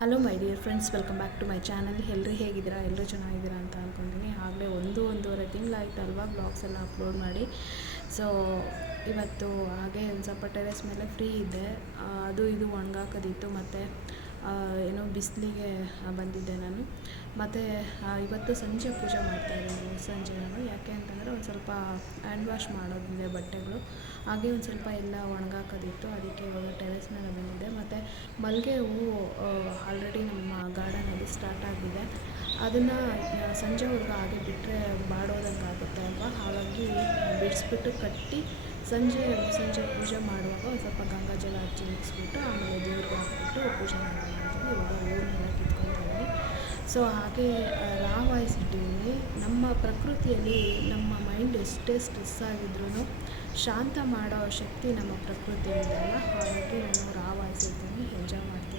Hello my dear friends, welcome back to my channel. ಎಲ್ಲರೂ ಹೇಗಿದ್ದೀರಾ? ಎಲ್ಲರೂ ಚೆನ್ನಾಗಿದ್ದೀರಾ ಅಂತ ಅಂದ್ಕೊತೀನಿ. ಆಗಲೇ ಒಂದೂವರೆ ತಿಂಗಳಾಯ್ತು ಅಲ್ವಾ ಬ್ಲಾಗ್ಸ್ ಎಲ್ಲ ಅಪ್ಲೋಡ್ ಮಾಡಿ. ಸೊ ಇವತ್ತು ಹಾಗೆ ಒಂದು ಸ್ವಲ್ಪ ಟೆರೆಸ್ ಮೇಲೆ ಫ್ರೀ ಇದ್ದೆ. ಅದು ಇದು ಒಣಗಾಕೋದಿತ್ತು, ಮತ್ತು ಏನೋ ಬಿಸಿಲಿಗೆ ಬಂದಿದ್ದೆ ನಾನು. ಮತ್ತು ಇವತ್ತು ಸಂಜೆ ಪೂಜೆ ಮಾಡ್ತಾಯಿದ್ದೀನಿ. ಸಂಜೆ ನಾನು ಯಾಕೆ ಅಂತಂದರೆ ಒಂದು ಸ್ವಲ್ಪ ಹ್ಯಾಂಡ್ ವಾಶ್ ಮಾಡೋದಿದೆ ಬಟ್ಟೆಗಳು, ಹಾಗೆ ಒಂದು ಸ್ವಲ್ಪ ಎಲ್ಲ ಒಣಗಾಕೋದಿತ್ತು. ಅದಕ್ಕೆ ಇವಾಗ ಟೆರೆಸ್ ಮೇಲೆ ಬಂದಿದ್ದೆ. ಮತ್ತು ಮಲ್ಲಿಗೆ ಹೂವು ಆಲ್ರೆಡಿ ನಮ್ಮ ಗಾರ್ಡನಲ್ಲಿ ಸ್ಟಾರ್ಟ್ ಆಗಿದೆ. ಅದನ್ನು ಸಂಜೆವರೆಗೂ ಹಾಗೆ ಬಿಟ್ಟರೆ ಬಾಡೋದಂಗೆ ಆಗುತ್ತೆ ಅಲ್ವಾ. ಹಾಗಾಗಿ ಬಿಡಿಸ್ಬಿಟ್ಟು ಕಟ್ಟಿ ಸಂಜೆ ಪೂಜೆ ಮಾಡುವಾಗ ಒಂದು ಸ್ವಲ್ಪ ಗಂಗಾಜಲ ಚಿಮುಕ್ಸ್ಬಿಟ್ಟು ಆಮೇಲೆ ದೇವ್ರಿಗೆ ಹಾಕ್ಬಿಟ್ಟು ಪೂಜೆ ಮಾಡೋಣ ಅಂತೇಳಿ ಇವಾಗ ಹೂವನ್ನೆಲ್ಲ ಕಿತ್ಕೊತಿದ್ದೀನಿ. ಸೊ ಹಾಗೆ ರಾ ವಾಯ್ಸ್ ಇಟ್ಟಿದ್ದೀನಿ. ನಮ್ಮ ಪ್ರಕೃತಿಯಲ್ಲಿ ನಮ್ಮ ಮೈಂಡ್ ಎಷ್ಟೇ ಸ್ಟ್ರೆಸ್ ಆಗಿದ್ರೂ ಶಾಂತ ಮಾಡೋ ಶಕ್ತಿ ನಮ್ಮ ಪ್ರಕೃತಿ ಇದೆಯಲ್ಲ, ಹಾಗಾಗಿ ನಾನು ರಾ ವಾಯ್ಸ್ ಇರ್ತೀನಿ, ಎಂಜಾಯ್ ಮಾಡ್ತೀನಿ.